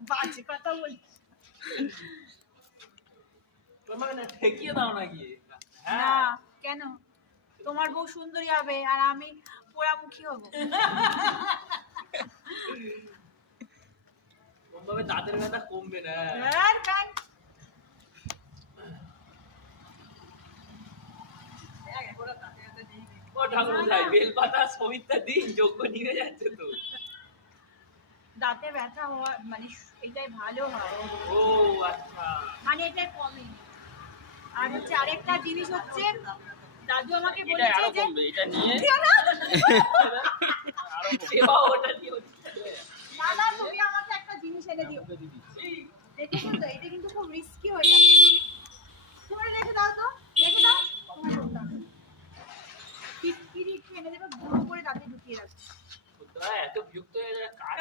বাজে কথা বলছি তোমাকে না ঠেকিয়ে দাও না গিয়ে। না কেন তোমার বউ সুন্দরী হবে আর আমি পোড়ামুখী হব কোনভাবে দাঁতের ব্যথা কমবে না। আর কান ও ঠাকুর মশাই বেলপাতা সবিতা দিন যোগ্য নিয়ে যাচ্ছে তো। দাঁতে ব্যথা হওয়া মানে এটাই ভালো হয় ও আচ্ছা মানে এটাই কমে আর হচ্ছে আরেকটা জিনিস হচ্ছে দাদু আমাকে এটা বলেছে আরো যে কমবে এটা নিয়ে দিও না। আরো সেবা ওটা দিয়ে দাদা তুমি আমাকে একটা জিনিস এনে দিও দিদি দেখেছো তো এটা কিন্তু খুব রিস্কি হয়ে যাচ্ছে তুমি রেখে দাও তো রেখে দাও তোমার করতে হবে টিটকিরি একটু এনে দেবে গুঁড়ো করে দাঁতে ঢুকিয়ে রাখবে এত বিরক্ত হয়ে যায় কার